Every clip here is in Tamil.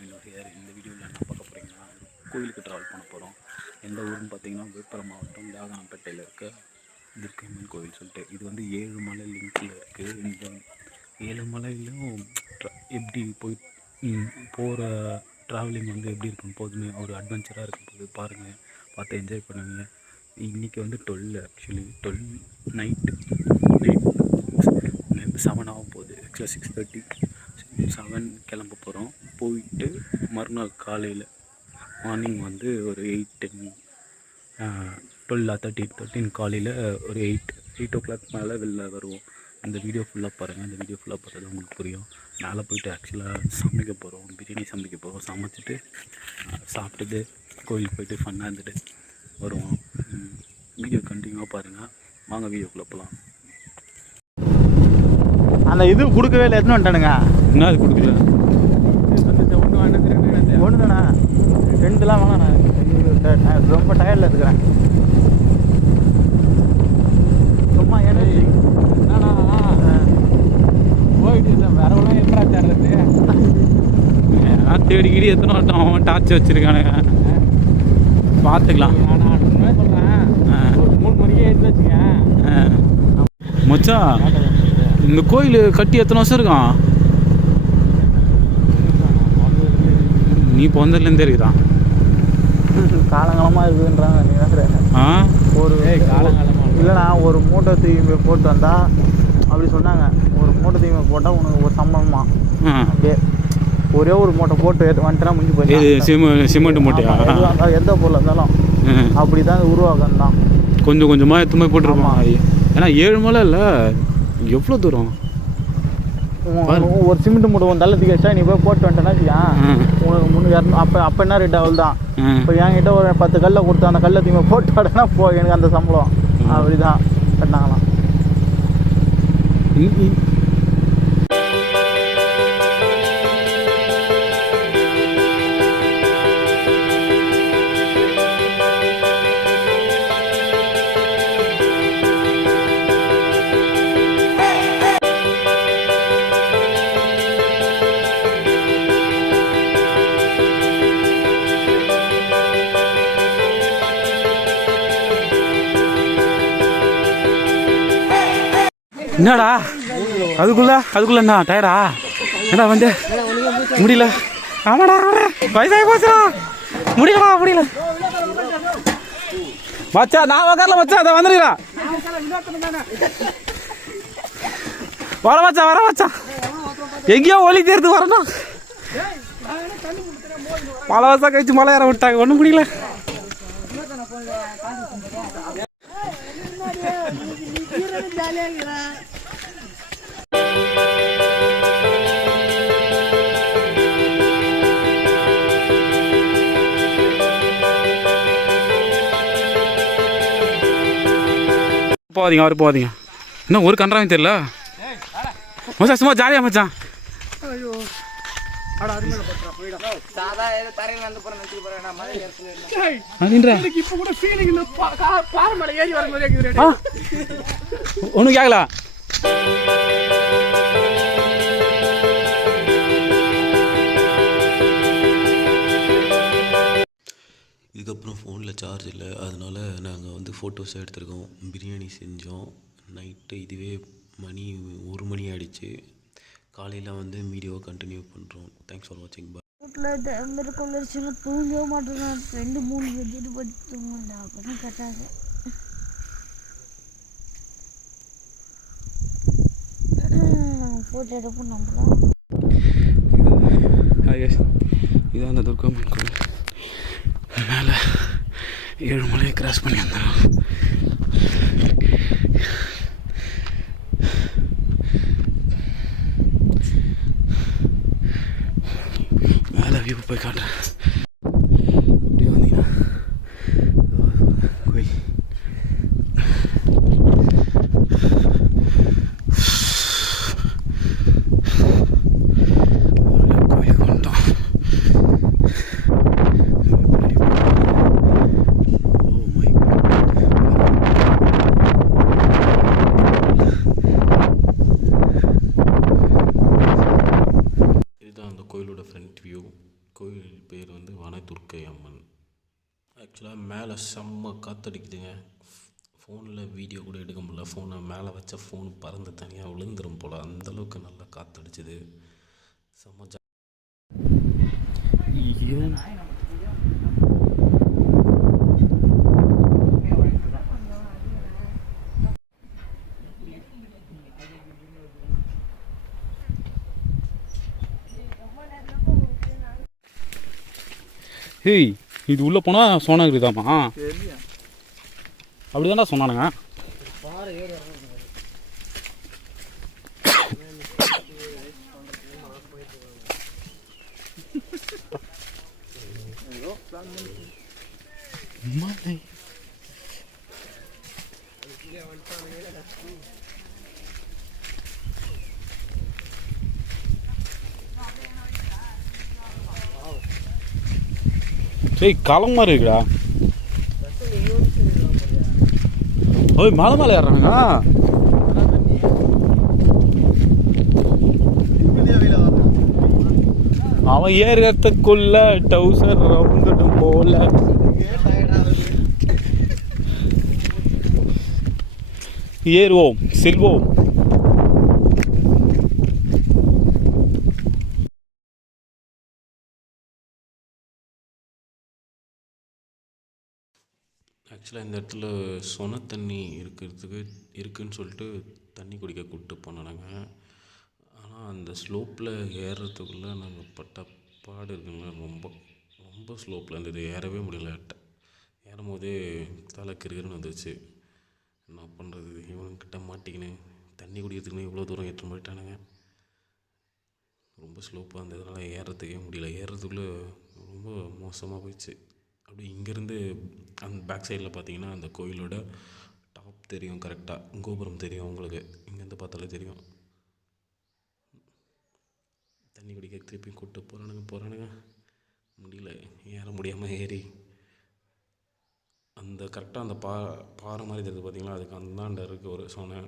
வினோ ஹியர் இந்த வீடியோவில் என்ன பார்க்க போகிறீங்கன்னா கோயிலுக்கு ட்ராவல் பண்ண போகிறோம் எந்த ஊருன்னு பார்த்தீங்கன்னா விழுப்புரம் மாவட்டம் தாகனப்பேட்டையில் இருக்க. துர்க்கைம்மன் கோவில் சொல்லிட்டு. இது வந்து ஏழு மலை லிங்கில் இருக்குது இந்த ஏழு மலையிலும் எப்படி போய் போகிற ட்ராவலிங் வந்து எப்படி இருக்கும் போதுமே ஒரு அட்வென்ச்சராக இருக்கும் போது பாருங்கள் பார்த்து என்ஜாய் பண்ணுவீங்க இன்றைக்கி வந்து twelve actually twelve night seven ஆகும் போகுது. ஆக்சுவலாக சிக்ஸ் தேர்ட்டி செவன் கிளம்ப போகிறோம் போயிட்டு மறுநாள் காலையில் மார்னிங் வந்து ஒரு eight ten twelve thirteen thirteen காலையில் ஒரு எயிட் எயிட் ஓ கிளாக் மேலே வெளில வருவோம். இந்த வீடியோ ஃபுல்லாக பாருங்கள் இந்த வீடியோ ஃபுல்லாக பார்த்தது உங்களுக்கு புரியும். மேலே போயிட்டு ஆக்சுவலாக சமைக்க போகிறோம் பிரியாணி சமைக்க போகிறோம் சமைச்சிட்டு சாப்பிட்டுட்டு கோயிலுக்கு போயிட்டு ஃபன்னாக இருந்துட்டு வருவோம். வீடியோ கண்டினியூவாக பாருங்கள் வாங்க வீடியோக்குள்ளே போகலாம் அந்த இது கொடுக்கவே இல்லை. எத்தனை வந்துட்டானுங்க? என்ன அது கொடுக்கல? ஒன்று தானே ரெண்டுலாம் வேணாம் நான் நான் ரொம்ப டயர்டில் இருக்கிறேன். சும்மா ஏன்னா நான் தேடி கிடி எத்தனை வட்டம் அவன் டார்ச் வச்சிருக்கானுங்க பார்த்துக்கலாம். ஆ. மச்சான் இந்த கோயில் கட்டி எத்தனை வருஷம் இருக்கான்? நீ பிறந்ததுலேருந்தே இருக்குதான் காலங்காலமாக இருக்குதுன்றாங்க நீ வேறு ஆ? ஒரு இல்லைண்ணா ஒரு மூட்டை தூக்கி போட்டு வந்தா அப்படி சொன்னாங்க. ஒரு மூட்டை தூக்கி போட்டால் உனக்கு ஒரு சம்பளமா. அப்படியே ஒரே ஒரு மூட்டை போட்டு எடுத்து வந்துட்டா முடிஞ்சு இது போயிடுச்சு சிமெ சிமெண்ட் மூட்டையா? எந்த பொருள் இருந்தாலும். அப்படி தான் உருவாக்கம் தான் கொஞ்சம் கொஞ்சமாக எத்தனை போய் போட்டிருப்பான் ஏன்னா ஏழு மலை இல்லை எவ்வளோ தூரம். ஒரு சிமெண்ட் மூட்டை உன் தள்ளத்துக்கு வச்சா நீ போய் போட்டு வந்துட்டேன்னா வச்சுக்கேன், ஆ. உனக்கு முன்னூறு இரநூறு அப்போ அப்போ என்ன ரேட் அவள் தான். இப்போ என்கிட்ட ஒரு பத்து கல்லை கொடுத்து அந்த கல்லை தூக்கி போட்டு வரேன்னா போ எனக்கு அந்த சம்பளம் ம். அப்படி தான் கட்டினாங்களாம் என்னடா? அதுக்குள்ள அதுக்குள்ள என்ன? டயர்டா? என்னடா வந்து முடியல. ஆமாடா ஆமாடா. வயசாகி போச்சுடா. முடியலடா முடியல. மச்சா நான் உக்காரல மச்சா அதை வந்துடுறா வர மச்சா வர மச்சா எங்கேயோ ஒலி தேர்ந்து வரணும். பல வருஷம் கழிச்சு மலை ஏற விட்டாங்க. ஒன்றும் முடியல. போகாதீங்க அவர் போகாதீங்க. இன்னும் ஒரு கன்றாவும் தெரியல. மச்சான் சும்மா ஜாலியா மச்சான். அப்படின்றா ஒன்றும் கேட்கல இதுக்கப்புறம் ஃபோனில் சார்ஜ் இல்லை. அதனால நாங்கள் வந்து ஃபோட்டோஸ் எடுத்திருக்கோம். பிரியாணி செஞ்சோம். நைட்டு இதுவே மணி ஒரு மணி ஆயிடுச்சு. காலையில் வந்து வீடியோவை கண்டினியூ பண்ணுறோம் தேங்க்ஸ் ஃபார் வாட்சிங் பை வீட்டில் திறந்துட்டு கொள்ளிருச்சுன்னா தூங்கவே மாட்டேன் ரெண்டு மூணு வச்சுட்டு போய் தூங்கல அப்பதான் கட்டாது. ஃபோட்டோ எடுப்போம் நம்மளாம் ஹாய். இதான் அந்த துர்காம்மன் கோவில். மேலே ஏழு மலையை கிராஸ் பண்ணி வந்தோம் மேலே வியூ போய் காட்டுறேன் அப்படியே வந்தீங்கன்னா கோயில் ஒரு கோயிலுக்கு வந்துட்டோம் Oh my இதுதான் அந்த கோயிலோட ஃப்ரண்ட் வியூ கோயில் பேர் வந்து வனதுர்க்கை அம்மன் ஆக்சுவலாக மேலே செம்ம காற்றடிக்குதுங்க ஃபோனில் வீடியோ கூட எடுக்க முடியல. ஃபோனை மேலே வச்ச ஃபோன் பறந்து தனியாக விழுந்துரும் போல். அந்தளவுக்கு நல்லா காற்றடிச்சிது செம்ம ஜா ஏய் இது உள்ளே போனால் சோனகிரி தாமா தெரியல அப்படி சொன்னானுங்க. மலை ஏய் களம் மாதிரி இருக்குடா. ஓய் மலை மேலே ஏறுறாங்க அவன் ஏறுறதுக்குள்ள டவுசர் ரவுந்துடும் போல. ஏறுவோம் செல்வோம். ஆக்சுவலாக இந்த இடத்துல சொன தண்ணி இருக்கிறதுக்கு இருக்குன்னு சொல்லிட்டு தண்ணி குடிக்க கூப்பிட்டு போனோம் நாங்கள் ஆனால் அந்த ஸ்லோப்பில் ஏறுறதுக்குள்ளே நாங்கள் பட்ட பாடு இருக்குங்களா ரொம்ப ரொம்ப ஸ்லோப்பில் இருந்தது. ஏறவே முடியல. ஏறும் போதே தலை கிருகிருன்னு வந்துச்சு என்ன பண்ணுறது இவனுக்கிட்ட மாட்டிக்கினேன் தண்ணி குடிக்கிறதுக்குன்னு இவ்வளோ தூரம் ஏற்ற போயிட்டானுங்க. ரொம்ப ஸ்லோப்பாக இருந்ததுனால ஏறுறதுக்கே முடியல. ஏறுறதுக்குள்ளே ரொம்ப மோசமாக போயிடுச்சு. அப்படி இங்கேருந்து அந்த பேக் சைடில் பார்த்தீங்கன்னா அந்த கோயிலோட டாப் தெரியும் கரெக்டாக கோபுரம் தெரியும் உங்களுக்கு. இங்கேருந்து பார்த்தாலே தெரியும். தண்ணி குடிக்க திருப்பியும் கூப்பிட்டு போகிறானுங்க போகிறானுங்க முடியல. ஏற முடியாமல் ஏறி. அந்த கரெக்டாக அந்த பா பாறை மாதிரி தெரியுது பார்த்தீங்களா? அதுக்கு அந்தாண்ட இருக்குது ஒரு சோனை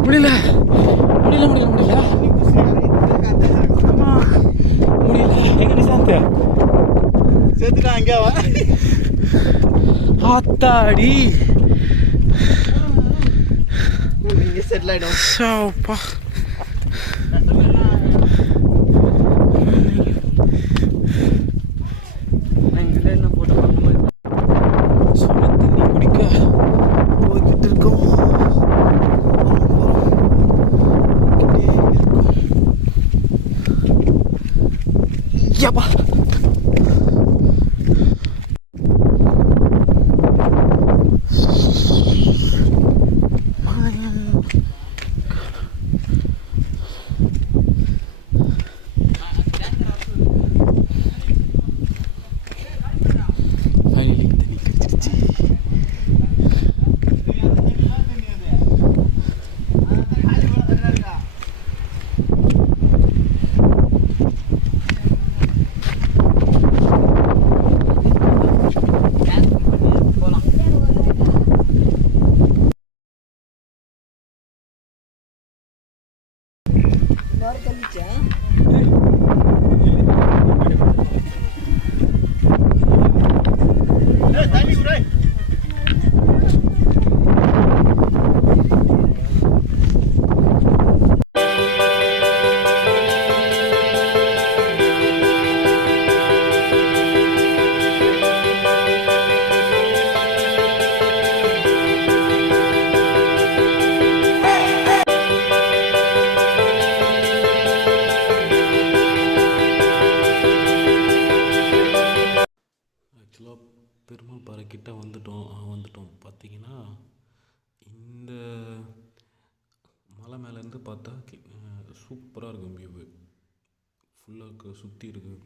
முடியல முடியல முடியல முடியல அம்மா முடியல எங்க நிசாந்த் சேர்த்துட்டான் அங்கே வா ஆத்தாடி. இங்கே செட்டில் ஆகிடும்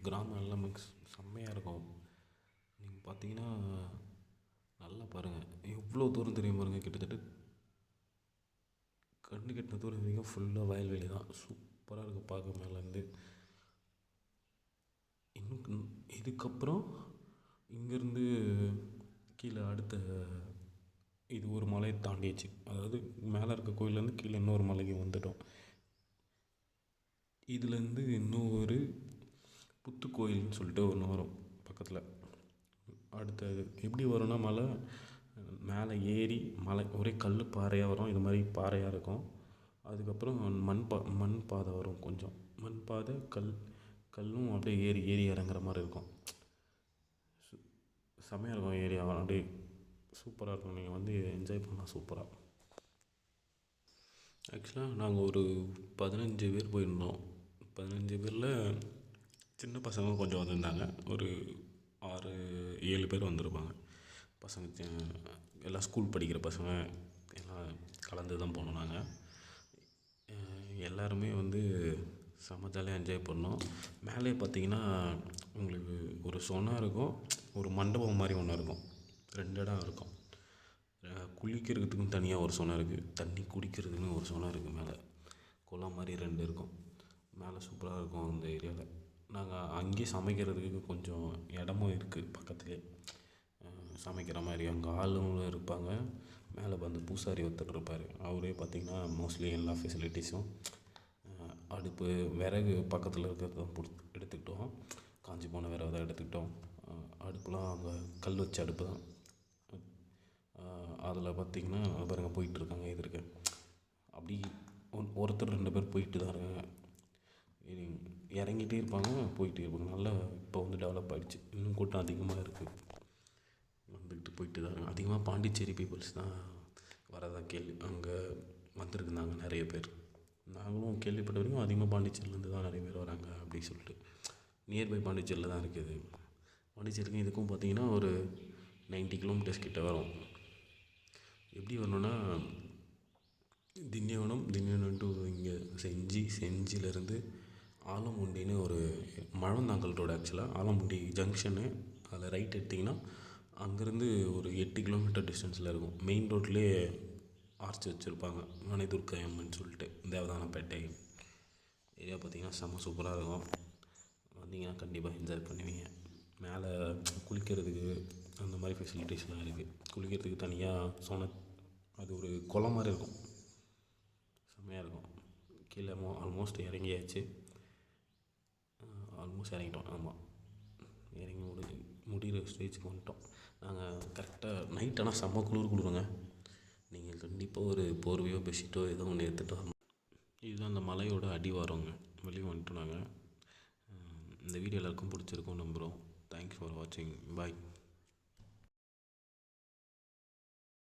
கிராமம் எல்லாம் மிக்ஸ் செம்மையாக இருக்கும். நீங்கள் பார்த்தீங்கன்னா நல்லா பாருங்கள் எவ்வளோ தூரம் தெரியும் பாருங்கள் கிட்டத்தட்ட கண்ணு கெட்டின தூரம் தெரியும் ஃபுல்லாக வயல்வெளி தான். சூப்பராக இருக்குது பார்க்க மேலேருந்து. இன்னும் இதுக்கப்புறம் இங்கேருந்து கீழே அடுத்த இது ஒரு மலையை தாண்டியாச்சு அதாவது மேலே இருக்க கோயிலேருந்து கீழே இன்னொரு மலைக்கு வந்துட்டோம். இதுலேருந்து இன்னும் கோயில்னு சொல்லிட்டு ஒன்று வரும் பக்கத்தில். அடுத்தது எப்படி வரும்னா மலை மேலே ஏறி மலை ஒரே கல் பாறையாக வரும். இது மாதிரி பாறையாக இருக்கும். அதுக்கப்புறம் மண் பா மண் பாதை வரும் கொஞ்சம். மண் பாதை கல் கல்லும் அப்படியே ஏறி ஏறி இறங்குற மாதிரி இருக்கும். சு- செமையாக இருக்கும் ஏரியா அப்படியே சூப்பராக இருக்கும். நீங்கள் வந்து என்ஜாய் பண்ணலாம் சூப்பராக ஆக்சுவலாக நாங்கள் ஒரு பதினஞ்சு பேர் போயிருந்தோம். பதினஞ்சு பேரில் சின்ன பசங்க கொஞ்சம் வந்திருந்தாங்க. ஒரு ஆறு ஏழு பேர் வந்திருப்பாங்க. பசங்க எல்லாம் ஸ்கூல் படிக்கிற பசங்க எல்லாம் கலந்து தான் போனோம் நாங்கள் எல்லாருமே வந்து செம ஜாலியாக என்ஜாய் பண்ணோம். மேலே பார்த்தீங்கன்னா உங்களுக்கு ஒரு சொனா இருக்கும் ஒரு மண்டபம் மாதிரி ஒன்று இருக்கும். ரெண்டு இடம் இருக்கும். குளிக்கிறதுக்கும் குளிக்கிறதுக்குன்னு தனியாக ஒரு சொனா இருக்குது தண்ணி குடிக்கிறதுக்குன்னு ஒரு சொனா இருக்குது மேலே. குளம் மாதிரி ரெண்டு இருக்கும். மேலே சூப்பராக இருக்கும் அந்த ஏரியாவில் நாங்கள் அங்கேயே சமைக்கிறதுக்கு கொஞ்சம் இடமும் இருக்குது பக்கத்துலேயே சமைக்கிற மாதிரி அங்கே ஆளுங்களும் இருப்பாங்க. மேலே வந்து பூசாரி ஒருத்தர் இருப்பார். அவரே பார்த்திங்கன்னா மோஸ்ட்லி எல்லா ஃபெசிலிட்டிஸும் அடுப்பு விறகு பக்கத்தில் இருக்கிறத பொறுத்து எடுத்துக்கிட்டோம். காஞ்சி போன விறகு தான் எடுத்துக்கிட்டோம். அடுப்புலாம் அங்கே கல் வச்ச அடுப்பு தான். அதில் பார்த்திங்கன்னா பாருங்கள் போயிட்டுருக்காங்க இருக்கு அப்படி ஒன்- ஒருத்தர் ரெண்டு பேர் போயிட்டு தான் இருக்காங்க. இறங்கிட்டே இருப்பாங்க போயிட்டே இருப்பாங்க. நல்லா இப்போ வந்து டெவலப் ஆகிடுச்சு இன்னும் கூட்டம் அதிகமாக இருக்குது வந்துக்கிட்டு போயிட்டு தான் இருக்காங்க அதிகமாக பாண்டிச்சேரி பீப்புள்ஸ் தான் வரதா கேள்வி. அங்கே வந்திருக்குந்தாங்க நிறைய பேர். நாங்களும் கேள்விப்பட்ட வரைக்கும் அதிகமாக பாண்டிச்சேரியிலேருந்து தான் நிறைய பேர் வராங்க அப்படின்னு சொல்லிட்டு. நியர்பை பாண்டிச்சேரியில் தான் இருக்குது. பாண்டிச்சேரிக்கும் இதுக்கும் பார்த்தீங்கன்னா ஒரு 90 கிலோமீட்டர்ஸ் கிட்ட வரும். எப்படி வரணும்னா திண்டிவனம் திண்டிவனம் டு இங்கே செஞ்சி செஞ்சிலேருந்து ஆலமுண்டின்னு ஒரு மழந்தாங்கல் ரோடு ஆக்சுவலாக ஆலமுண்டி ஜங்ஷனு அதில் ரைட் எடுத்திங்கன்னா அங்கேருந்து ஒரு எட்டு கிலோமீட்டர் டிஸ்டன்ஸில் இருக்கும். மெயின் ரோட்லேயே ஆர்ச் வச்சுருப்பாங்க. மனைதுர்க்கை சொல்லிட்டு தேவதானப்பேட்டை ஏரியா பார்த்திங்கன்னா செம்ம சூப்பராக இருக்கும். வந்தீங்கன்னா கண்டிப்பாக என்ஜாய் பண்ணுவீங்க. மேலே குளிக்கிறதுக்கு அந்த மாதிரி ஃபெசிலிட்டிஸ்லாம் இருக்குது குளிக்கிறதுக்கு தனியாக சொன அது ஒரு குளம் மாதிரி இருக்கும். செம்மையாக இருக்கும். கீழே ஆல்மோஸ்ட் இறங்கியாச்சு. ஆல்மோஸ்ட் இறங்கிட்டோம். ஆமாம் இறங்கி முடி முடிகிற ஸ்டேஜுக்கு வந்துட்டோம். நாங்கள் கரெக்டாக நைட் ஆனால் செம்ம குளிர் குளிருங்க நீங்கள் கண்டிப்பாக ஒரு போர்வையோ பெட்ஷீட்டோ ஏதோ ஒன்று எடுத்துகிட்டு வரணும். இதுதான் அந்த மலையோட அடிவாரங்க வெளியே வந்துட்டோம் நாங்கள் இந்த வீடியோ எல்லாருக்கும் பிடிச்சிருக்கும் நம்புகிறோம் தேங்க்ஸ் ஃபார் வாட்சிங் பாய்